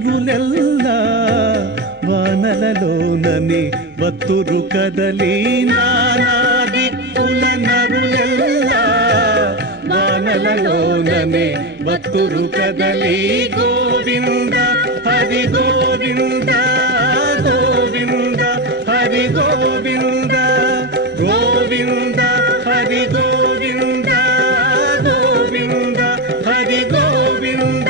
నరులెల్లా వానలలోనని వత్తురు కదలి నానా దిక్కుల నరులెల్లా వానలలోనని వత్తురు కదలి గోవింద హరి గోవింద గోవింద హరి గోవింద గోవింద హరి గోవింద గోవింద హరి గోవింద.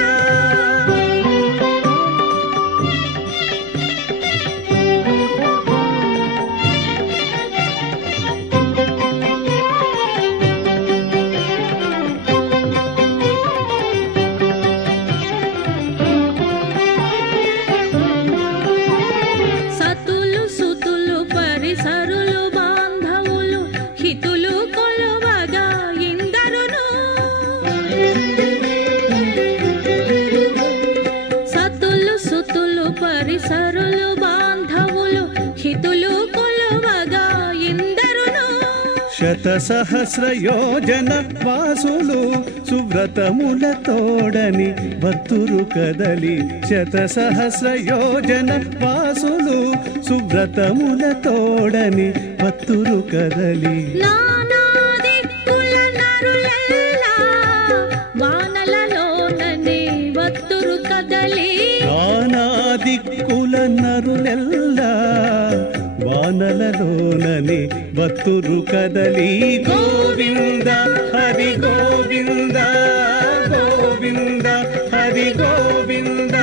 శతసహస్ర యోజన వాసులు సువ్రతముల తోడని భక్తురు కదలి శతసహస్ర యోజన వాసులు సువ్రతముల తోడని భక్తురు కదలి నానా దిక్కుల నరులెల్లా వానలలోనని భక్తురు కదలి నానా దిక్కుల నరులెల్లా వానలలోనని భక్తురు కదలి గోవింద హరి గోవింద గోవింద హరి గోవింద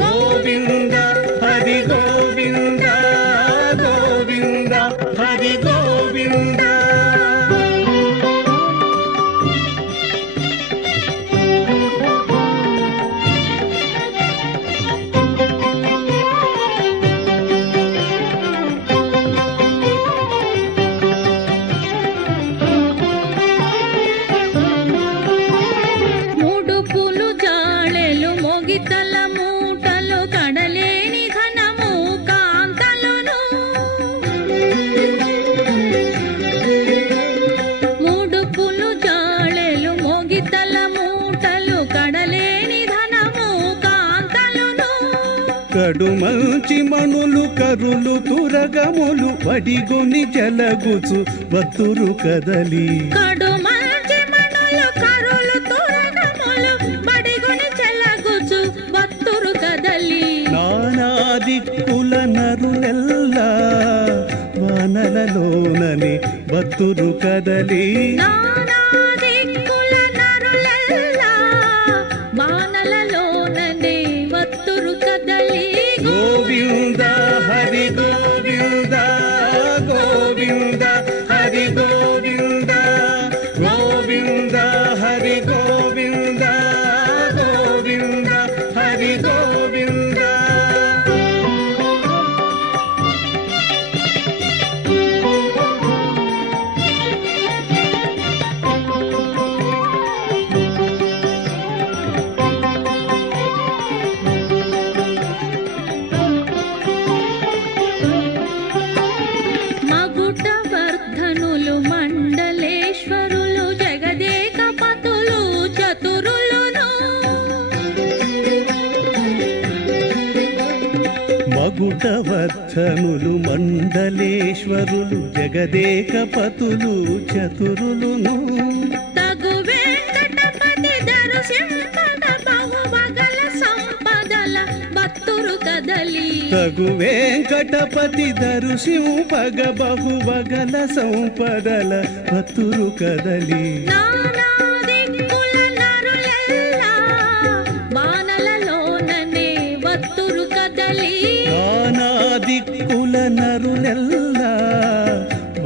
గోవింద హరి గోవింద గోవింద హరి గోవింద. కడు మంచి మణులు కరులు తురగములు వడిగొని చెలగుచు వత్తురు కదలి కడు మంచి మణులు కరులు తురగములు వడిగొని చెలగుచు వత్తురు కదలి నానా దిక్కుల నరులెల్లా వానలలోనని వత్తురు కదలి నానా దిక్కుల నరులెల్లా వానలలోనని వత్తురు కదలి గోవింద హరి గోవింద గోవింద హరి గోవింద గోవింద హరి గోవింద గోవింద హరి గోవింద. మగుటవర్ధనులు మండలేశ్వరులు జగదేకపతులు చతురులును తగు వెంకటపతి దర్శింపగ బహువగల సంపదల భక్తురు కదలి తగు వెంకటపతి దర్శింపగ బహువగల సంపదల భక్తురు కదలి నానా దిక్కుల నరులెల్లా వానలలోననే భక్తురు కదలి నానా దిక్కుల నరులెల్లా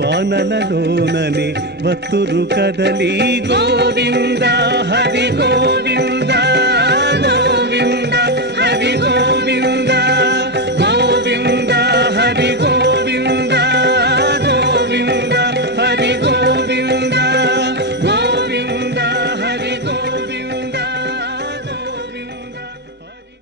వానలలోనని భక్తురు కదలి గోవింద హరి గోవింద గోవింద హరి గోవింద గోవింద హరి గోవింద గోవింద హరి గోవింద గోవింద హరి గోవింద గోవింద హరి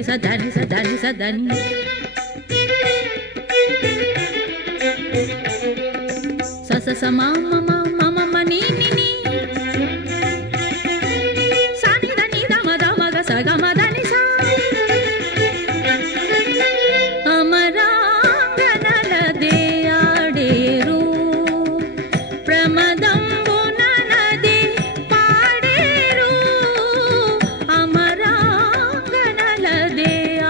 ని స ధ ని స ధ ని స ధ ని స స స మ మ మ మ మ మ ని ని ని స ని ద ని ద మ ద మ గ స గ మ ద ని స అమరాంగనలదే ఆడేరు ప్రమదంబుననదే పాడేరు అమరాంగనలదే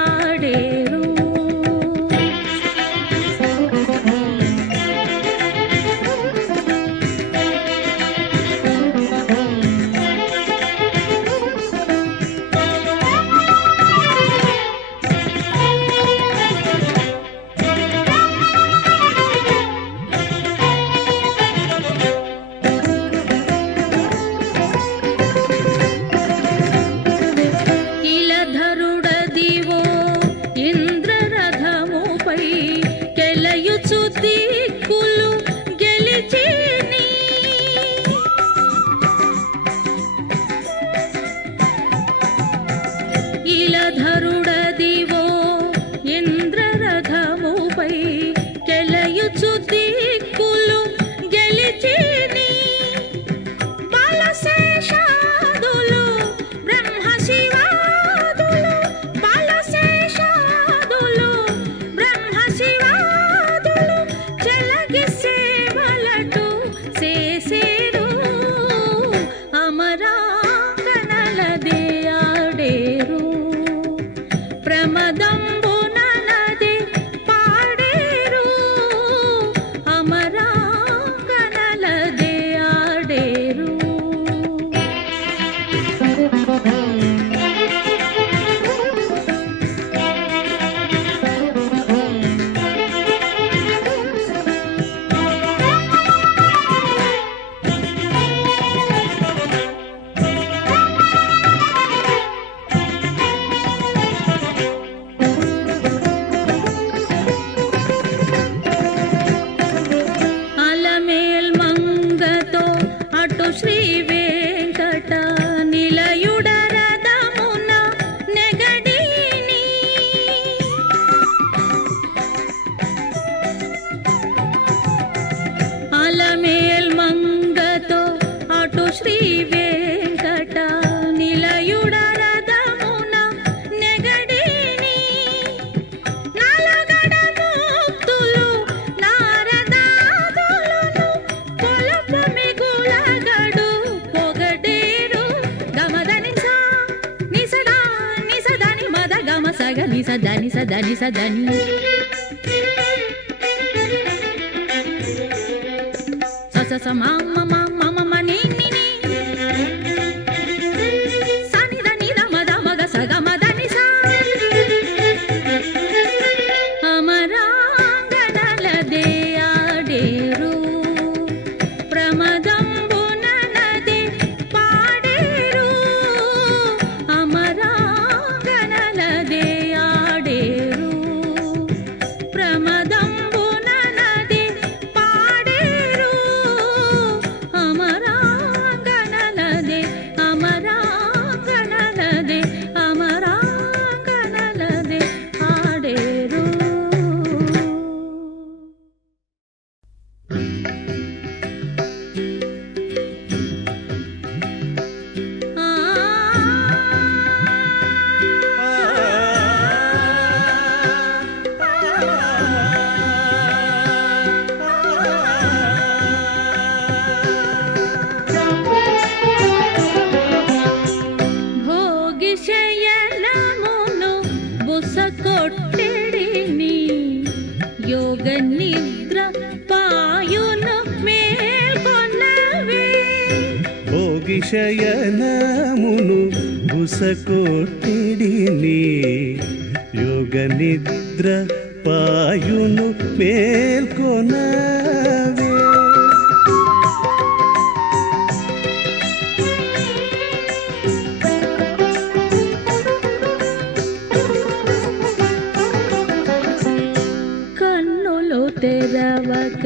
ఆడేరు ఇలధరుడదివో ఇంద్రరథముపై కెలయుచు దిక్కులు గెలిచిని ఇలధరుడదివో ఇంద్రరథముపై కెలయుచు దిక్కులు గెలిచిని బాలశేషాదులు బ్రహ్మ శివాదులు బాలశేషాదులు బ్రహ్మ శివాదులు చెలగి సేవలటు చేసేరు అమరాంగనలదే ఆడేరు ప్రమదంబుననదే పాడేరు అమరాంగనలదే ఆడేరు అలమేల్ మంగతో అటు శ్రీ వెంకట నిలయుడ రథమున నెగడిని అలమేల్ మంగతో అటు శ్రీ వెంకట నిలయుడ రథమున నెగడిని నలగడ ముక్తులు నారదాదులను పొలపు మిగులగడు పొగడేరు గమదని స నిసదా నిసదని మద గమ సగ నిసదని సదని సదని స స స మ మ మ మ మ మ ని ని ని స ని ద ని ద మ ద మ గ స గ మ ద ని స అమరాంగనలదే ఆడేరు ప్రమదంబుననదే పాడేరు అమరాంగనలదే ఆడేరు ప్రమదంబుననదే పాడేరు అమరాంగనలదే అమరాంగనలదే అమరాంగనలదే ఆడేరు ఆ భోగి శయనమును బుసకొట్టెడిని యోగ నిద్ర పాయును మేల్కొన్నవే భోగిశయనమును బుసకొట్టిడిని యోగ నిద్ర పాయును మేల్కొనవే కన్నులు తెరవక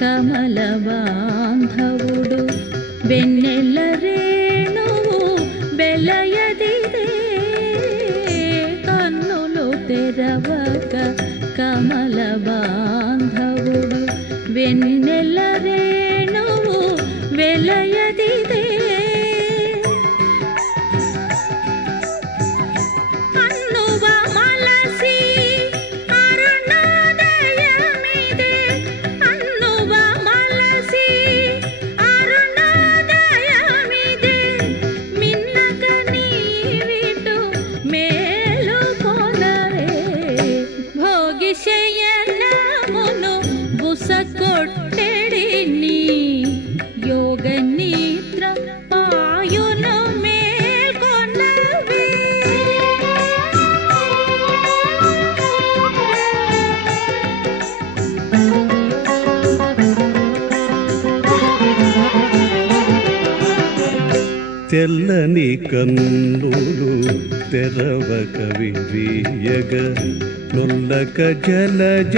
కమల బాంధవుడు వెన్నెల రేణువు వెలయదిదే కన్ను కమల బాంధవుడు వెన్నెల రేణువు వెలయదిదే అన్నువ మలసి అరుణోదయమిదే అన్నువ మలసి అరుణోదయమిదే మిన్నక నీవిటు మేలు కొనవే భోగి శయనమును బుసకొట్టెడిని యోగ నిద్ర పాయును మేల్కొనవే తెల్లని కన్నులు తెరవక విరియగ నొల్లక జలజములున్నవివే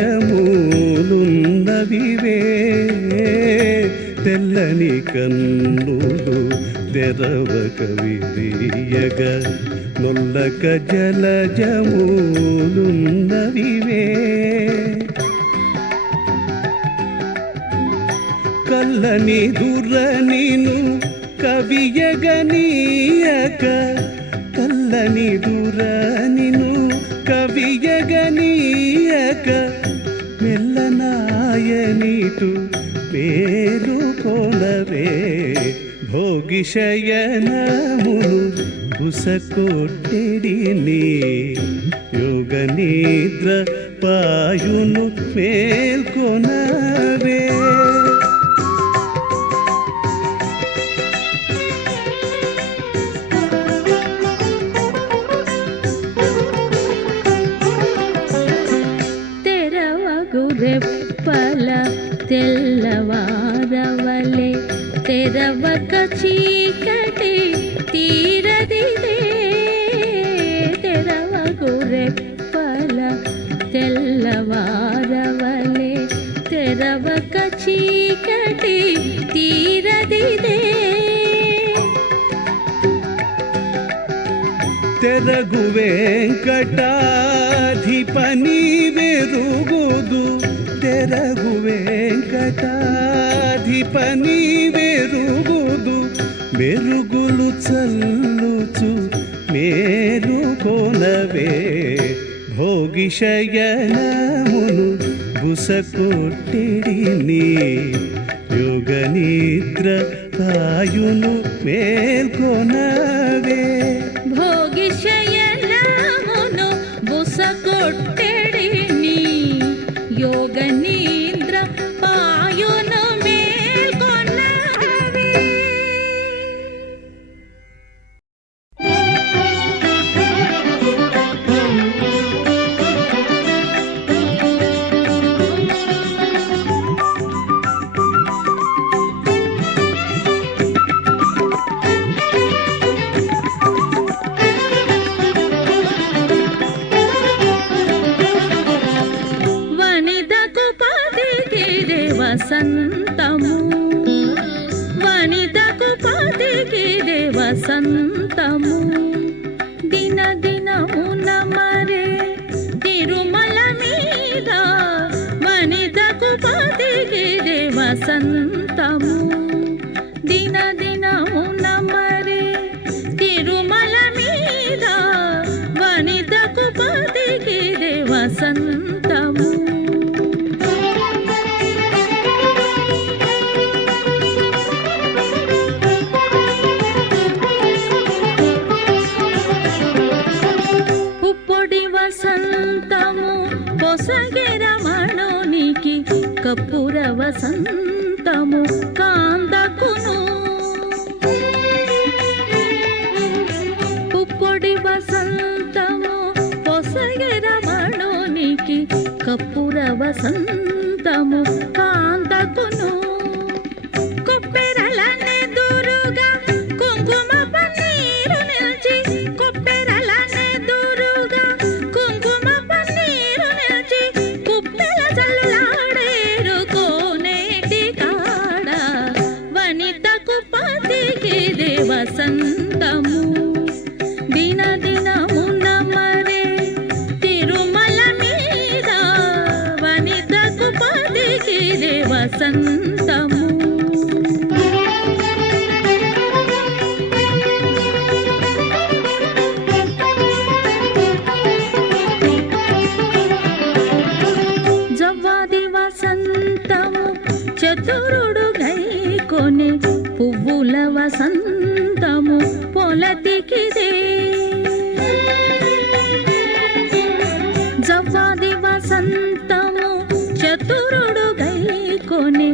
తెల్లని కన్నులు తెరవక విరియగ నొల్లక జలజములున్నవివే కల్లని దురనిను కవియగనీయక కల్లని దురనిను కవియగనీయక మెల్లనాయనిటు పేరు కొనవే భోగి శయనమును బుసకొట్టెడిని యోగ నిద్ర పాయును మేల్కొనవే రెప్పల తెల్లవారవలే తెరవక చీకటి తీరదిదే తెరవకు రెప్పల తెల్లవారవలే తెరవక చీకటి తీరదిదే తెరగు వెంకటాధిపని వెరుగుదు తెరగు వెంకటాధిపని వెరుగుదు మెరుగులు చల్లుచు మేలు కొనవే భోగి శయనమును బుసకొట్టెడిని యోగ నిద్ర పాయును మేల్కొనవే భోగి శయనమును బుసకొట్టెడిని యోగ నిద్ర పాయును మేల్కొనవే వసంతము వనితకు పతికిదే వసంతము దిన దినమున మరే తిరుమల మీద వనితకు పతికిదే వసంతము దిన దినమున మరే తిరుమల మీద వనితకు పతికిదే వసంతము వసంతము పొసగే రమణునికి కపుర వసంతము కాందకును పుప్పొడి వసంతము పొసగే రమణునికి కపుర వసంతము కాందకును కొప్పెరలనే దూరుగా కుంకుమ పన్నీరు నిలిచి కొప్పెరలనే దూరుగా కుంకుమ పన్నీరు నిలిచి కుప్పెల చల్లాడేరు కోనేటి కాడ వనితకు పతికిదే వసంతము దిన దినమున మరే తిరుమల మీద వసంతము పొలతికిదే జవ్వాది వసంతము చతురుడు గైకొని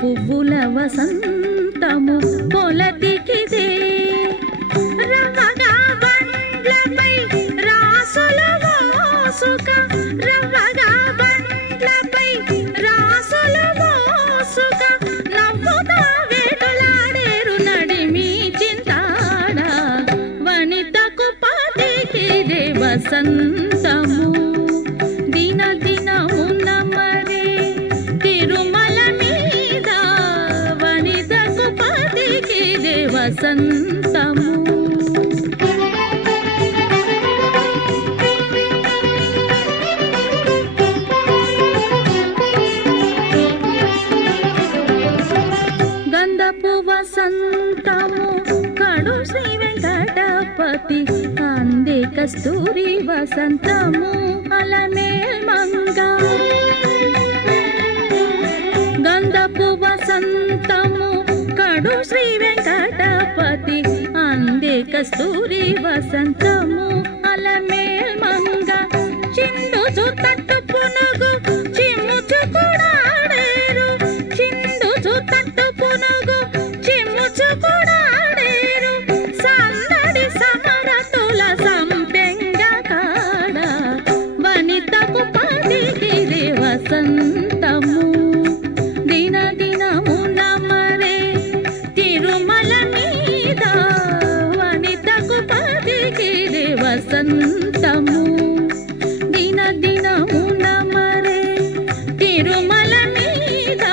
పువ్వుల వసంతము పొలతికిదే రవ్వగా బండ్లపై రాసుల మోసుక రవ్వగా బండ్లపై రాసుల మోసుక నవ్వుతా వేటులాడేరు నడిమి చింతాడ వనితకు పదికిదే వసంతము దిన దినమున మరే తిరుమల మీద వనితకు పదికిదే వసంతము గంధపు వసంతము కడు శ్రీ వెంకటపతి అందే కస్తూరి వసంతము అలమేల్ మంగ గంధపు వసంతము కడు శ్రీ వెంకటపతి అందే కస్తూరి వసంతము అలమేల్ మంగ చిందుచు తట్టు పునుగు చిమ్ముచు కూడాడేరు చిందుచు తట్టు పునుగు చిమ్ముచు కూడాడేరు సందడి సమరతుల సంపెంగ కాడ వనితకు పదికిదే వసంతము దిన దినమున మరే తిరుమల మీద వనితకు పదికిదే వసంతము దిన దినమున మరే తిరుమల మీద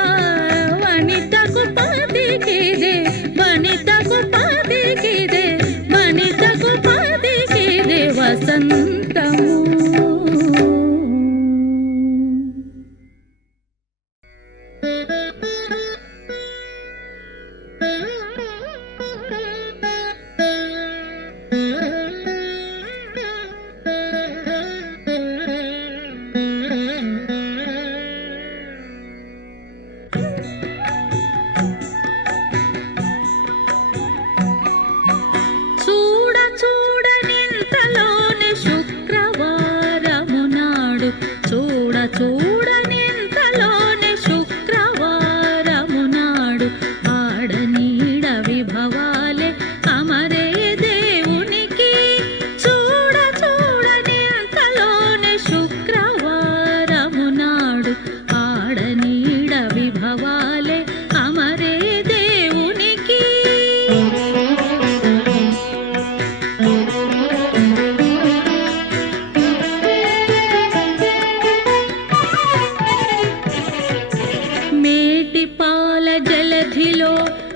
వనితకు పదికిదే వనితకు పదికిదే వనితకు పదికిదే వసంతము చూడ చూడనింతలోనే శుక్రవారము నాడు చూడ చూడనింతలోనే శుక్రవారము నాడు ఆడనీడ విభవాలే అమరే దేవునికి చూడ చూడనింతలోనే శుక్రవారము నాడు ఆడనీడ విభవాలే అమరే దేవునికి మేటి పాల జలధిలో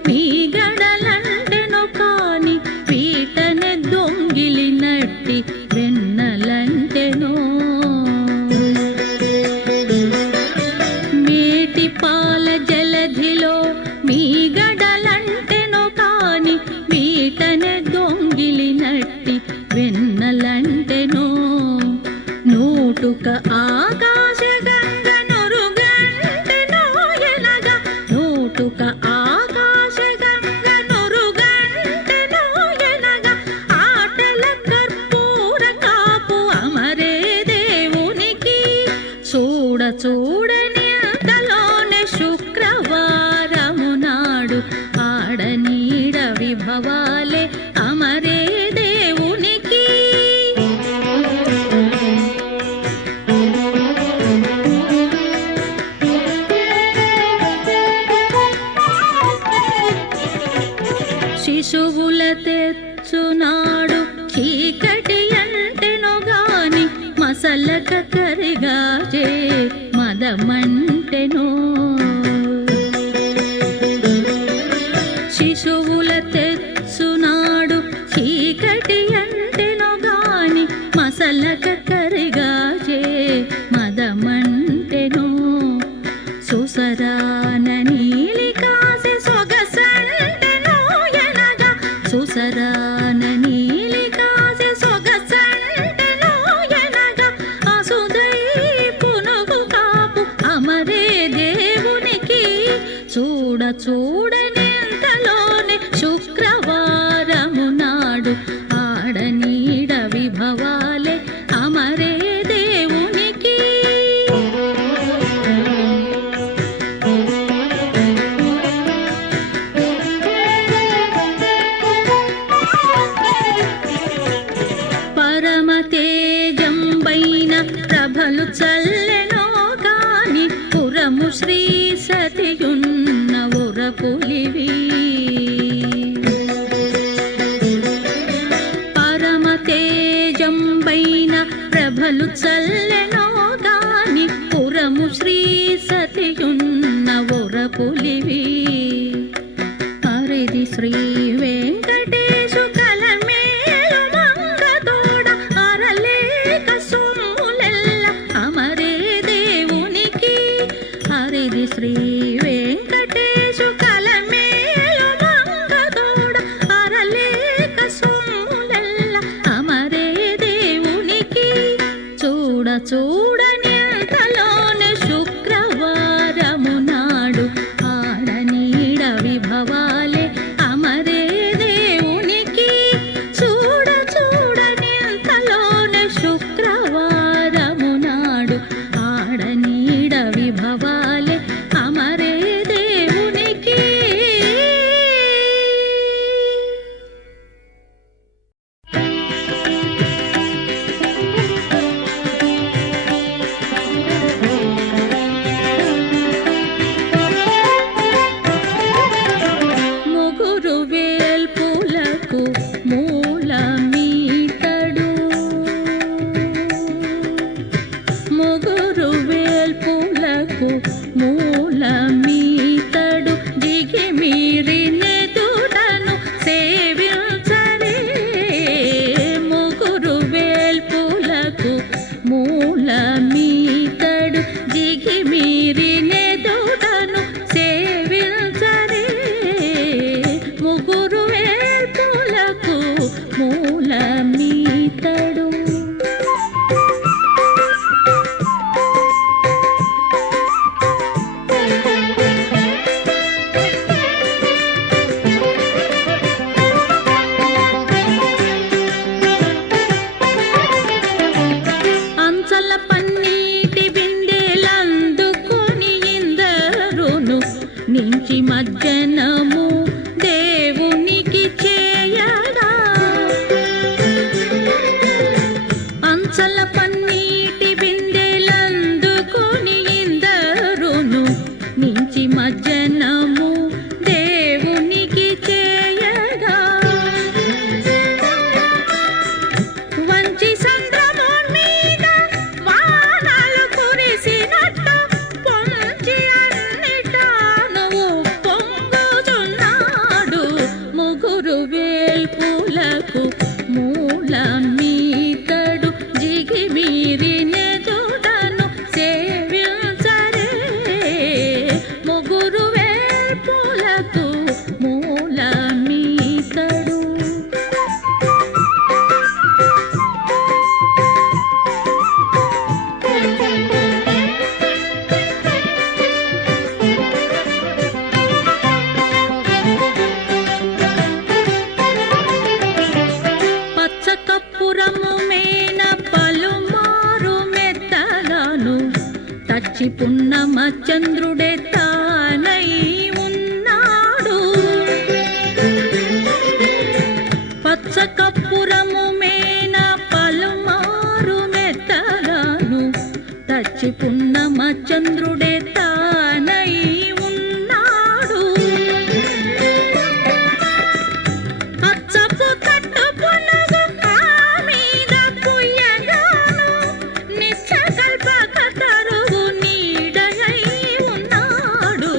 మీ గడలంటెనో కాని పీటనే దొంగిలినట్టి వెన్నలంటెనో మేటి పాల జలధిలో మీ గడలంటెనో కాని పీటనే దొంగిలినట్టి వెన్నలంటెనో నూటుక ఆకాశ గంగ నొరుగంటెనో ఎనగా నూటుక ఆకాశ గంగ నొరుగంటెనో ఎనగా ఆటల కర్పూర కాపు అమరే దేవునికి చూడ చూడనింతలోనే శుక్రవారము నాడు ఆడనీడ విభవాలే అమరే దేవునికి శిశువుల తెచ్చునాడు చీకటి అంటెనో గాని మసలక కరిగాజే మదమంటెనో శిశువుల తెచ్చునాడు చీకటి అంటెనో గాని మసలక కరిగాజే మదమంటెనో సుసరాన నీలి కాసి సొగసంటెనో ఎనగా సుసరాన నీలి కాసి సొగసంటెనో ఎనగా అసుదై పునుగు కాపు అమరే దేవునికి చూడ చూడనింతలోనే శుక్ర విభవాలే అమరే దేవునికి. పరమ తేజంబైన ప్రభలు చల్లెనో గాని పురము శ్రీ సతియున్న ఉరపులివి. పరమ తేజంబైన ప్రభలు చల్లెనో గాని పురము శ్రీ సతియున్న ఉరపులివి. హరిది శ్రీ వెంకటేశు కలమేలు మంగతోడ అరలేక సొమ్ములెల్ల అమరే దేవునికి. హరిది శ్రీ వెంకటేశు కలమేలు మంగతోడ అరలేక సొమ్ములెల్ల అమరే దేవునికి. చూడ చూడనింతలోనే శుక్రవారము నాడు ఆడనీడ విభవాలే అమరే దేవునికి. చూడ చూడనింతలోనే శుక్రవారము నాడు ఆడనీడ విభవాలే అమరే దేవునికి. ముగురు వేల్పులకు మూలమీతడు. ముగురు వేల్పులకు మూలమీతడు. జిగిమీరి నెదుటను సేవించరే. ముగురు వేల్పులకు మూలమీతడు. జిగిమీరి నెదుటను సేవించరే. ముగురు వేల్పులకు మూలమీతడు. అంచల పన్నీటి బిందెలందుకొని ఇందరును నించి మజ్జనము దేవునికి చేయగా. అంచల పన్నీటి బిందెలందుకొని ఇందరును నించి మజ్జనము దేవునికి చేయగా. వంచి సంద్రమోన్మీద వానలు కురిసినట్టు పొంచి అన్నిటాను పొంగుచున్నాడు. ముగురు వేల్పులకు మూలమీతడు. జిగిమీరి నెదుటను సేవించరే. ముగురు వేల్పులకు మూలమీతడు. పచ్చ కప్పురము మేన పలుమారు మెత్తగాను తచ్చి పున్నమ చంద్రుడే తానై ఉన్నాడు. పచ్చ కప్పురము మేన పలుమారు మెత్తగాను తచ్చి పున్నమ చంద్రుడే తానై ఉన్నాడు. అచ్చపు తట్టు పునుగు ఆ మీద పుయ్యగాను నిత్యకల్పక తరువు నీడయై ఉన్నాడు.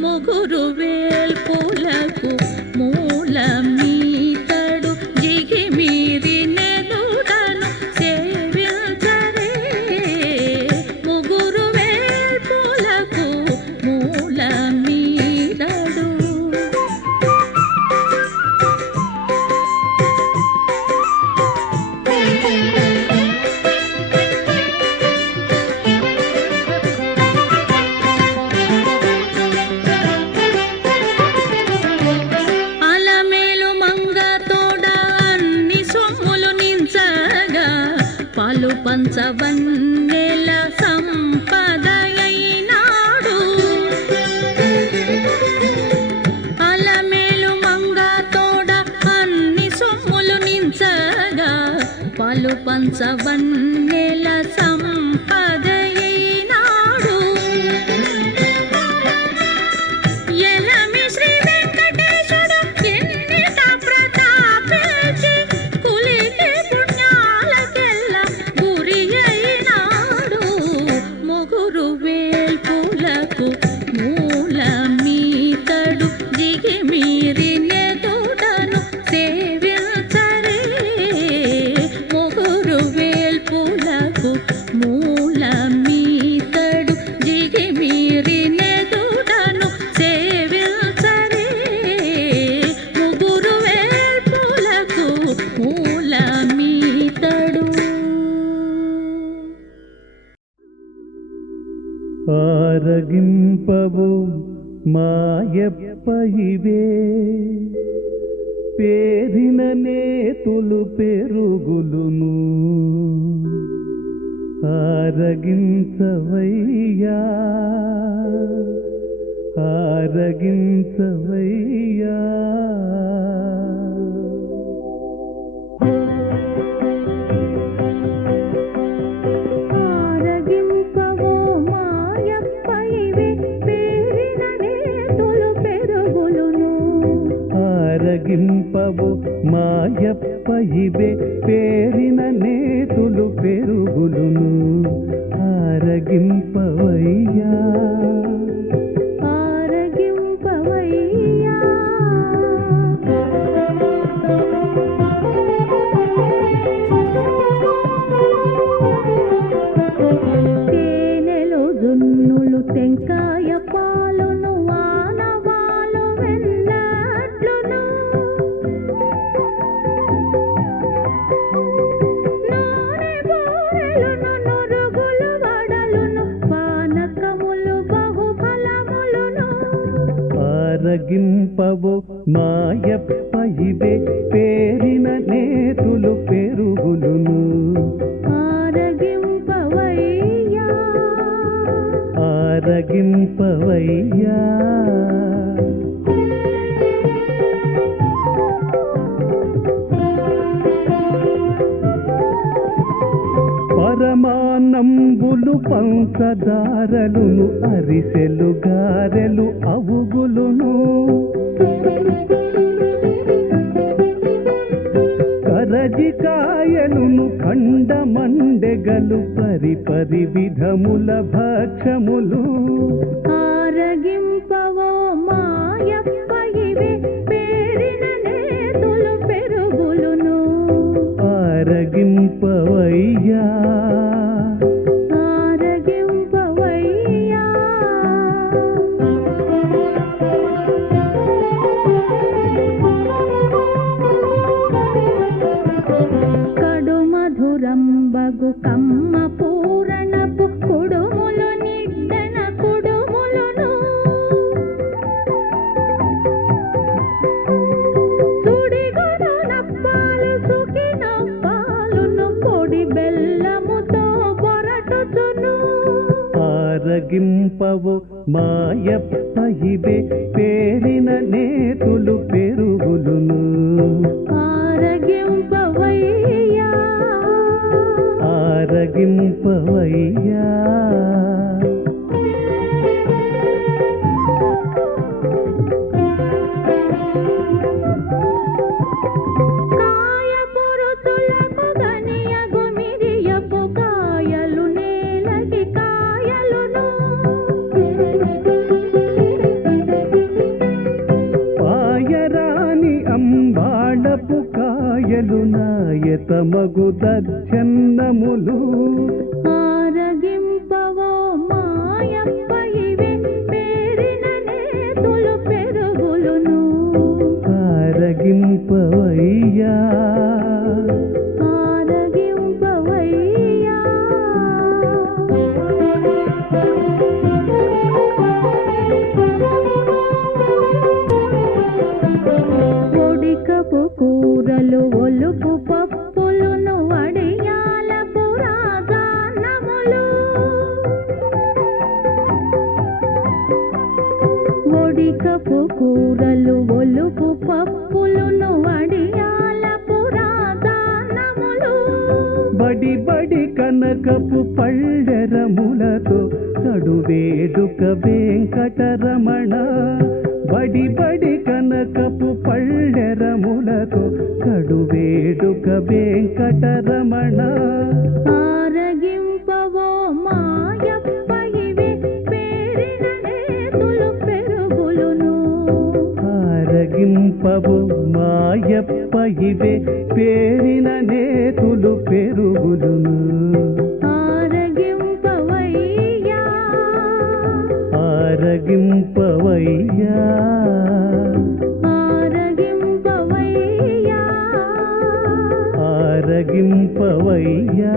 ముగురు వేల్పులకు మూలమీతడు. జిగిమీరి నెదుటను సేవించరే. ముగురు వేల్పులకు పాలు పంచవన్నెల సంపదయైనాడు అలమేలు మంగ తోడ అన్ని సొమ్ములు నించగా పాలు పంచవన్నెల సంపదయైనాడు ఎలమి శ్రీ వెంకటేశుడు ఎన్నిట ప్రతాపించి కులికి పుణ్యాలకెల్ల గురి అయినాడు ముగురు వేల్పులకు మూలమీతడు దిగిమీరి నెదుటను సేవించరే ముగురు వేల్పులకు మూలమీతడు దిగిమీరి నెదుటను సేవించరే ముగురు వేల్పులకు మూలమీతడు ఆరగింపవు మాయప్ప ఇవే పేరిన నేతులు పెరుగులును ఆరగించవయ్యా ఆరగించవయ్యా ఆరగింపవో మాయప్ప ఇవి పేరిన నేతులు పెరుగులును ఆరగింపవు మాయప్ప ఇవే పేరిన నేతులు పెరుగులును ఆరగింపవయ్యా ఆరగింపవయ్యా తేనెలు జున్నులు టెంకాయ పాలును వానవాలు వెన్నట్లును నూనె బూరెలును నురుగులు వడలును పానకములు బహుఫలములును ఆరగింపవు మాయప్ప ఇవే పేరిన నేతులు పెరుగులును ఆరగింపవయ్యా ఆరగింపవయ్యా పరమానంబులు పంచదారలును అరిసెలు గారెలు అవుగులును కరజికాయలును ఖండమండెగలు పరిపరి విధముల భక్షములు ఆరగింపవో మాయప్ప ఇవి పేరిన నేతులు పెరుగులును ఆరగింపవయ్యా ఆరగింపవయ్యా కడు మధురంబగు కమ్మ పూరణపు కుడుములు నిడ్డన కుడుములును సుడిగుడునప్పాలు సుఖినప్పాలును పొడి బెల్లముతో పొరటుచును ఆరగింపవు మాయప్ప ఇవే పేరిన నేతులు పెరుగులును ఆరగింపవయ్యా ఆరగింపవయ్యా కాయ పొరుతులకు గనియగు మిరియపు కాయలు నేలకి కాయలును పాయరాని అంబాళపు కాయలు నాయతమగు దచ్చన్నములు ఆరగింపవో మాయప్ప ఇవి పేరిన నేతులు పెరుగులును ఆరగింపవయ్యా ఆరగింపవయ్యా ఒడికపు కూరలు ఒలుపు పప్పులును వడియాల పురా కూరలు ఒలుపు పప్పులును వడియాల పురాదానములు బడి బడి కనకపు పళ్ళెరములతో కడువేడుక వెంకటరమణ బడి బడి కనకపు పళ్ళెరములతో కడువేడుక వెంకటరమణ ఆరగింపవో మాయప్ప ఇవే పేరిన నేతులు పెరుగులును ఆరగింపవు మాయప్ప ఇవే పేరిన నేతులు పెరుగులును ఆరగింపవయ్యా ఆరగింపవయ్యా ఆరగింపవయ్యా ఆరగింపవయ్యా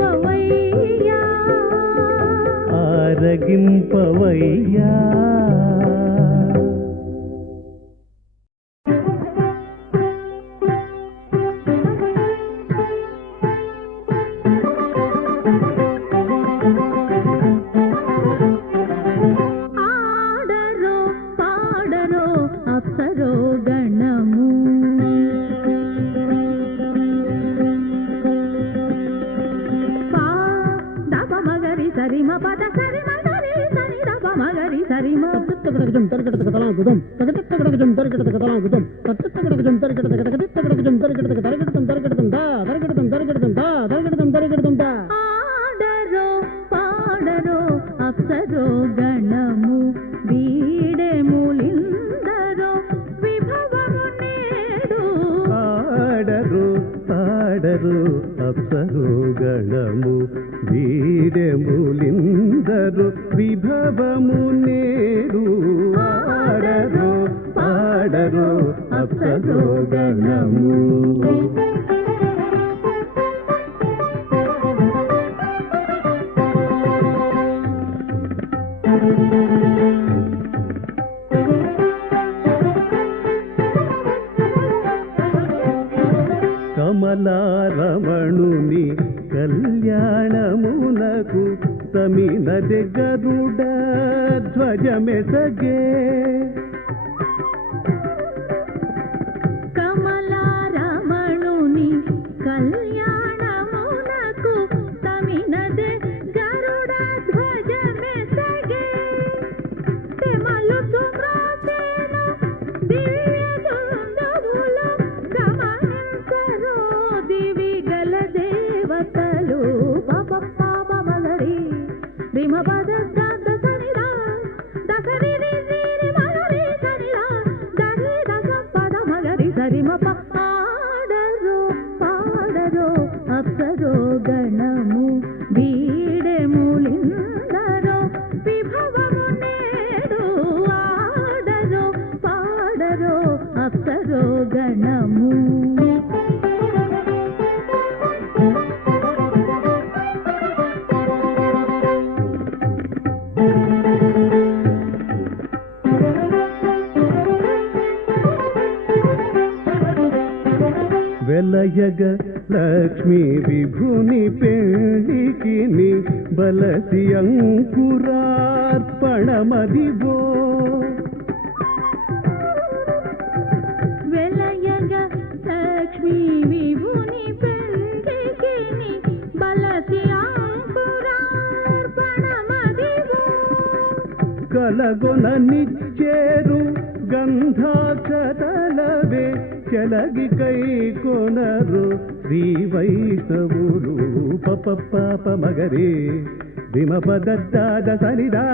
ఆరగింపవయ్యా ఆరగింపవయ్యా ఆడరో పాడరో అప్సరో గణము పా దప మగరి సరిమ పద సరిమ సరి సరి దప మగరి సరిమ ఆడరో పాడరో అప్సరో గణము వీడెములిందరో విభవము నేడు ఆడరు పాడరు అప్సరు గణము వీడెములిందరు విభవము నేడు ఆడరు పాడరు అప్సరు గణము కమలారమణుని కళ్యాణమునకు తమినది గరుడ ధ్వజమెసగే కమలారమణుని కళ్యాణమునకు తమినదే గరుడ ధ్వజమెసగే తెమలు సుమ్రాసేను దివ్య దుందువులు గమనించరో దివి గల దేవతలు పప పాప మగరి రిమ పద దాంత సనిరా దసరి రిరి మగరి సనిరా దరి దస పద మగరి సరిమ పాడరో పాడరో అప్సరో గణము వీడెములిందరో విభవము నేడు ఆడరో పాడరో అప్సరో గణము వెలయగ లక్ష్మీ విభుని పెళ్ళికి బలసి అంకురార్పణమదివో వెలయగ లక్ష్మీ విభుని పెళ్ళికి బలసి అంకురార్పణమదివో కలగొన నిచ్చేరు గంధాక్షతలవే చెలగి కై కొనరు శ్రీ వైష్ణవులు పప పాప మగరే విమ పదాద సనిదా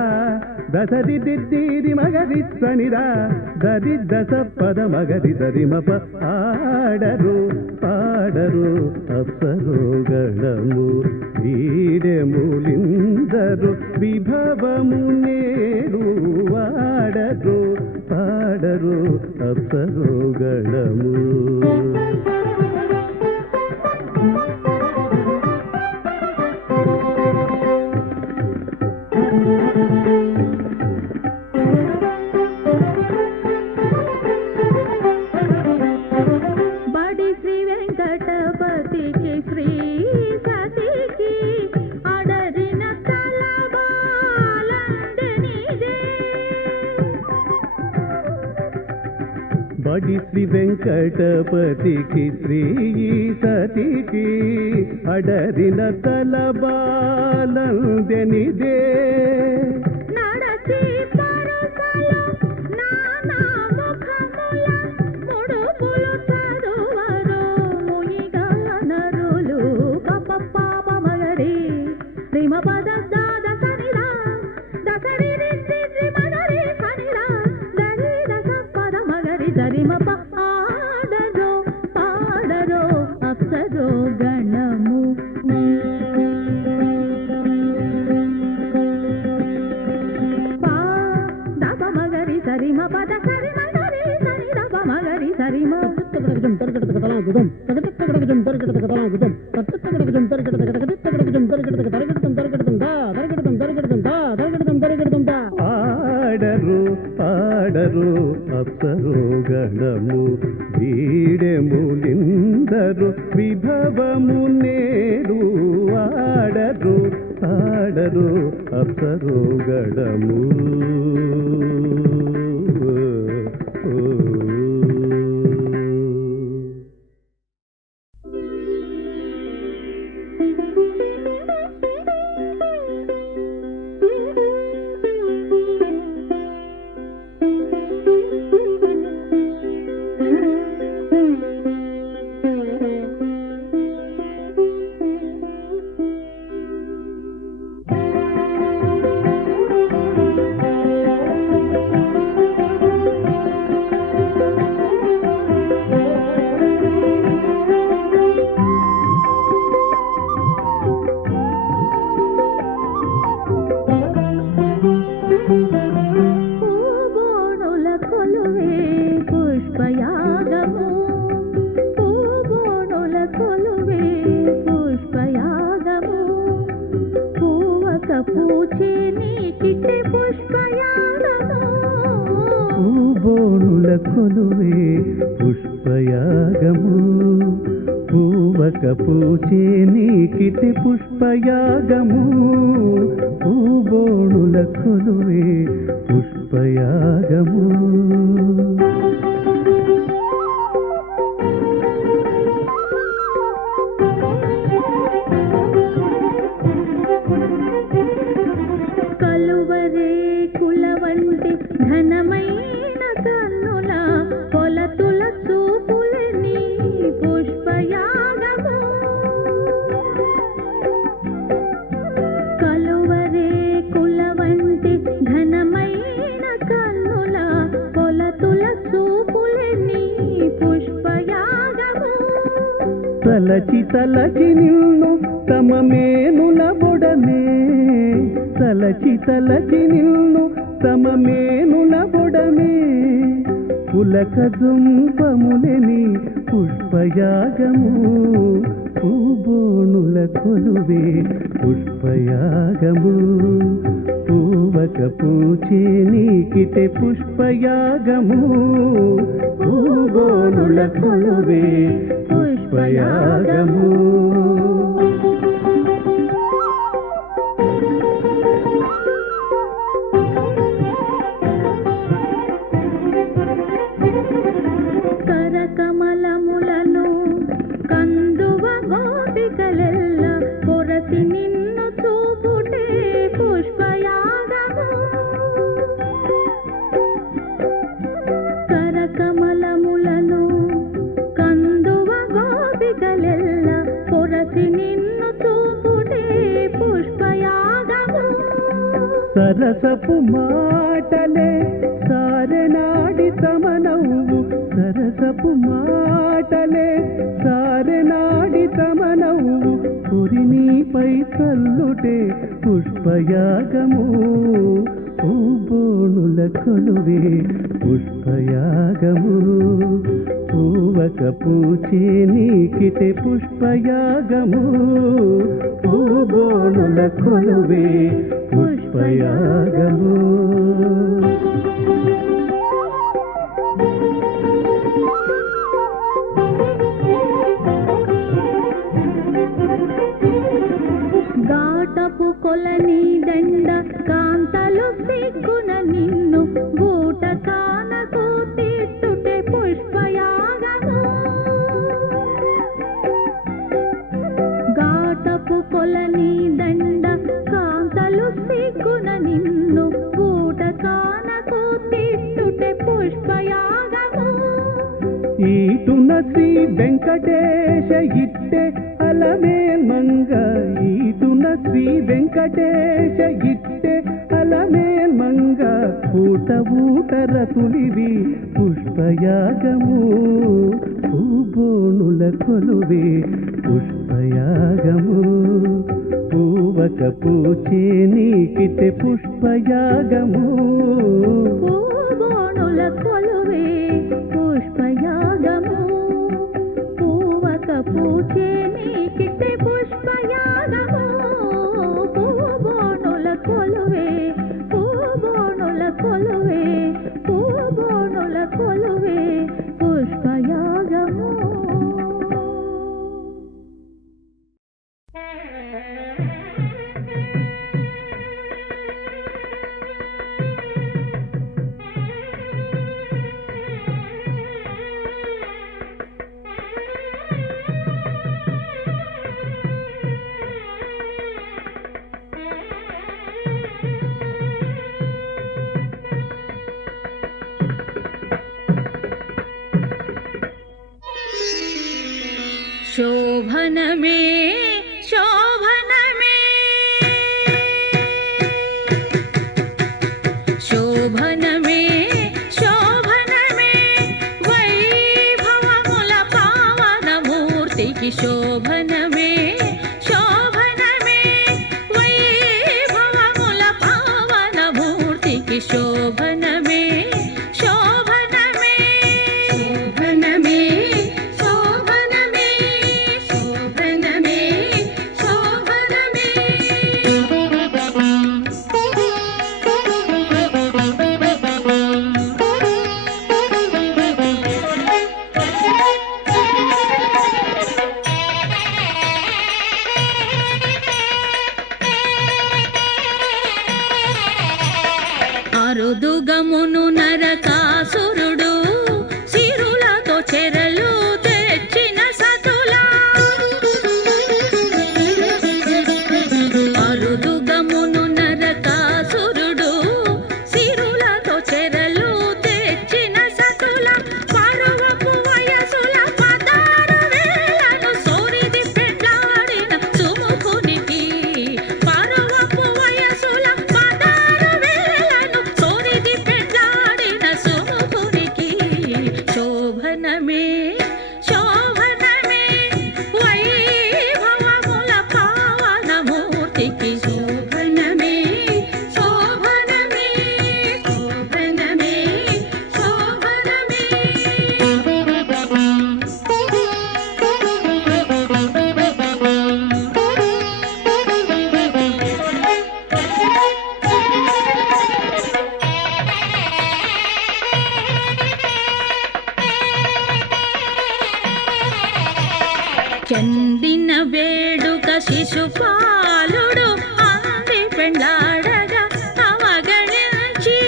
దసరి దిద్ది మగరి సనిదా దరి దశ పద మగరి సరిమప ఆడరు పాడరు అప్సరో గణము వీడెములిందరు విభవము నేడు ఆడరు పాడరు అప్సరో గణము బడి శ్రీ వెంకటపతికి శ్రీ సతికి అడరిన తలబాలందనిదే ఆడి శ్రీ వెంకటపతికి శ్రీ సతికి అడరిన తలబాలందెనిదే నడచి పరుసలో నానా ముఖముల ముడుపులు చదువరు ముయిగా నరులు పప పాప మగరి రిమ పద దాద సనిరా దసరి రిసి మగరి సనిరా దరి దస పద మగరి దరిమ ఆడరో పాడరో అప్సరో గణము సరిమ పద సరి మగరి సరి రప మగరి సరిమ ఆడరు పాడరు అప్సరో గణము వీడెములిందరు విభవము నేడు ఆడరు పాడరు అప్సరో గణము పూబోణుల కొలువే పుష్పయాగము పూవక పూచే నీకిటి పుష్పయాగము పూబోణుల కొలువే పుష్పయాగము ఘనమైన కన్నుల కొలతుల చూపులని పుష్పయాగము కలువరే కుల వంటి ఘనమైన కన్నుల కొలతుల చూపులని పుష్పయాగము తలచి తలచి నిన్ను తమ మేనుల బొడమే తలచి తలచి నిన్ను తమ మేనుల బొడమే పులక జుంపములని పుష్పయాగము పూబోణుల కొలువే పుష్పయాగము పూవక పూచే నీకిటే పుష్పయాగము పూబోణుల కొలువే పుష్పయాగము కరకమలములను కందువ గోపికలెల్ల పొరసి నిన్ను చూపుటే పుష్పయాగము కరకమలములను కందువ గోపికలెల్ల పొరసి నిన్ను చూపుటే పుష్పయాగము సరసపు మాటలే సారెనాడి తమ నవ్వు సరసపు మాటలే సారెనాడి తమ నవ్వు పురినీపై చల్లుటే పుష్పయాగము పూబోణుల కొలువే పుష్పయాగము పూవక పూచే నీకిటే పుష్పయాగము పూబోణుల కొలువే పుష్పయాగము గాటపు కొలని దండ కాంతలు సిగ్గున నిన్ను బూట కానకు తిట్టుటే పుష్ప కొలని దండ కాంతలు సిగ్గున నిన్ను పూట కానకు తిట్టుటే పుష్పయాగము. ఈటున శ్రీ వెంకటేశ ఇట్టే అలమేల్మంగ, ఈటున శ్రీ వెంకటేశ ఇట్టే అలమేల్మంగ, ఊట ఊటర తులివి పుష్పయాగము. పూబోణుల కొలువే పుష్పయాగము, పూవక పూచే నీకితే పుష్పయాగము. పూబోణుల కొలువే పుష్పయాగము, పూవక పూచే నీకితే పుష్పయాగము. పూబోణుల కొలువే, పూబోణుల కొలువే, పూబోణుల కొలువే పుష్పయాగము. శోభనమే శోభనమే శోభనమే శోభనమే వైభవముల పావనమూర్తికి శోభనమే శోభనమే వైభవముల పావనమూర్తికి శోభనమే శోభనమే శోభనమే అరుదుగమును నరకాసురుడు సిరులతో చెరలు తెచ్చిన సతులా, అరుదుగమును నరకాసురుడు సిరులతో చెరలు తెచ్చిన సతులా, పరువపు వయసుల 16 వేలను సోరిది పెండాడిన సుముఖునికి, పరువపు వయసుల 16 వేలను సోరిది పెండాడిన సుముఖునికి శోభనమే శోభనమే వైభవముల పావనమూర్తికి శోభనమే శోభనమే శోభనమే శోభనమే. చందిన వేడుక శిశుపాలుడు అంది పెండాడగా అవగణించి,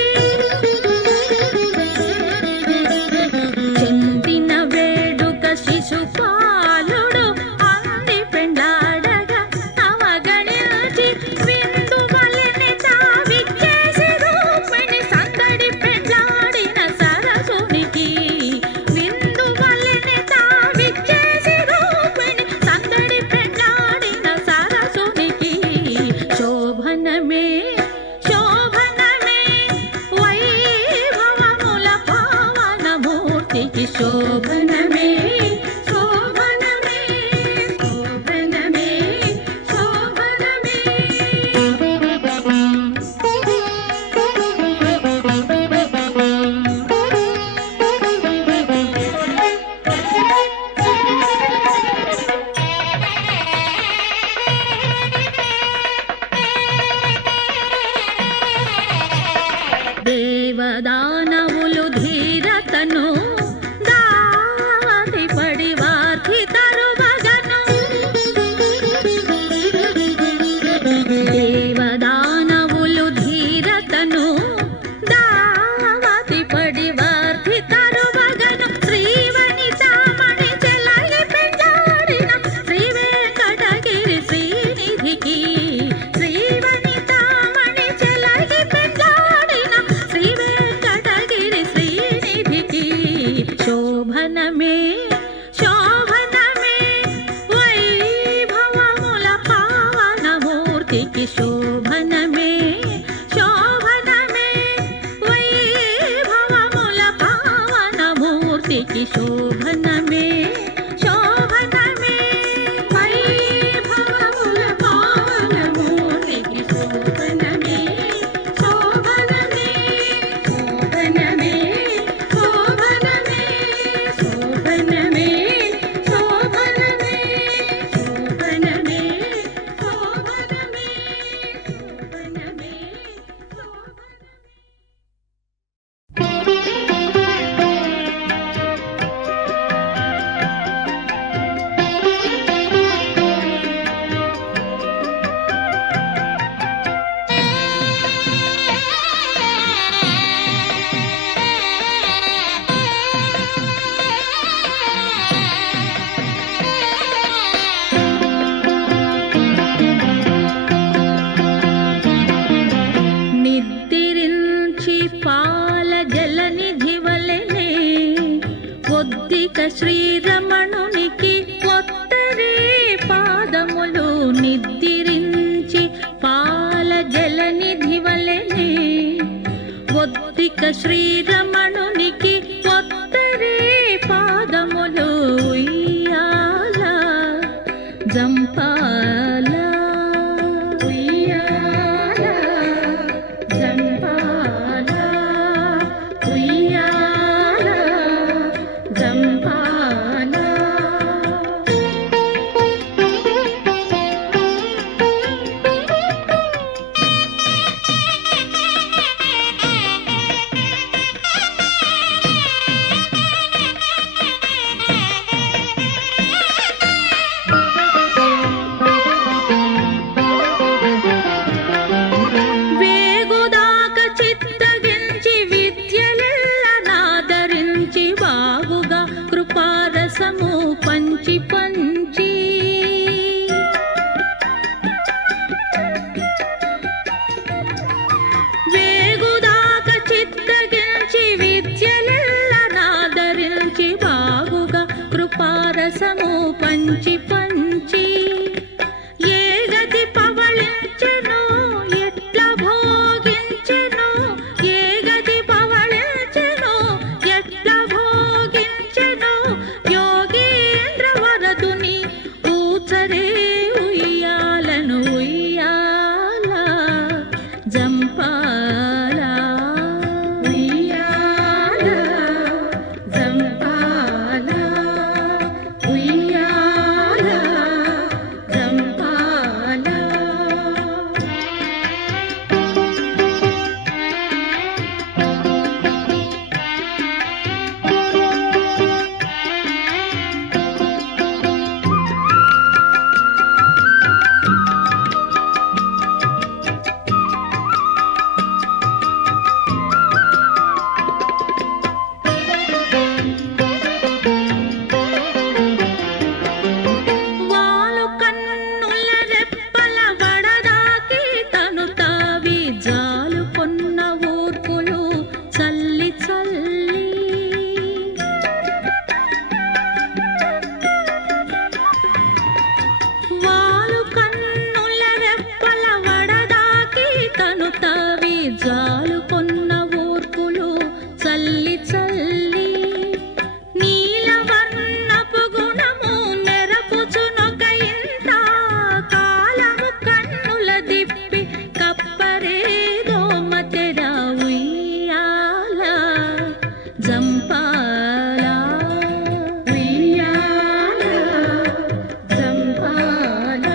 చందిన వేడుక శిశుపాలుడు అంది పెండాడగా అవగణించి, విందు వలెని తావిచ్చేసి రూపిణి సందడి పెండాడిన సరసునికి, విందు వలెని తావిచ్చేసి రూపిణి సందడి పెండాడిన సరసునికి శోభనమే శోభనమే శోభనమే వైభవముల పావనమూర్తికి శోభనమే శోభనమే వైభవముల పావనమూర్తికి శోభనమే శోభనమే శోభనమే శోభనమే శోభనమే శోభనమే శోభనమే శోభనమే శోభనమే నిద్రించి పాల జలనిధివలెనే ఒద్దిక శ్రీరమణునికి ఒత్తరే పాదములు నిద్రించి పాల జలనిధివలెనే ఒద్దిక శ్రీరమణునికి ఒత్తరే పాదములు ఉయ్యాల జంపాల ఉయ్యాల జంపాల ఉయ్యాల జంపాల వేగుదాక చిత్తగించి విద్యలెల్ల నాదరించి బాగుగా కృపారసము పంచి పంచి వేగుదాక చిత్తగించి విద్యలెల్ల నాదరించి బాగుగా కృపారసము పంచి పంచి ఏ గతి పవళించెను ఎట్ల భోగించెను ఏ గతి పవళించెను ఎట్ల భోగించెను యోగేంద్ర వరదుని ఊచరే ఉయ్యాలను ఉయ్యాల జంపాల ఉయ్యాల జంపాల ఉయ్యాల జంపాల వాలు కన్నుల రెప్పల వడదాకి తను తావి జాలుకొన్న ఊర్పులు చల్లి చల్లి వాలు కన్నుల రెప్పల వడదాకి తను తావి జాలుకొన్న ఊర్పులు చల్లి చల్లి నీలవర్ణపు గుణము నెరపుచునొక ఇంత కాలము కన్నుల దిప్పి కప్పరేదో మతెర ఉయ్యాల జంపాల ఉయ్యాల జంపాల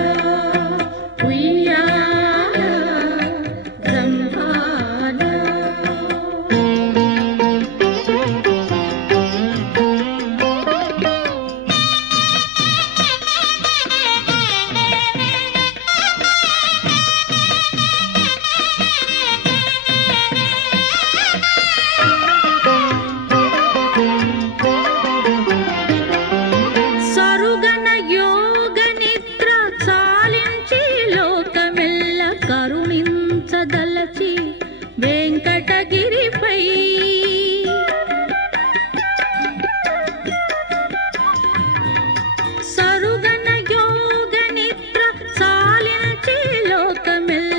ఉయ్యాల జంపాల సరుగన యోగ నిద్ర చాలించి లోకమెల్ల కరుణించదలచి వెంకటగిరిపై సరుగన యోగ నిద్ర చాలించి లోకమెల్ల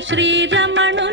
శ్రీరమణుని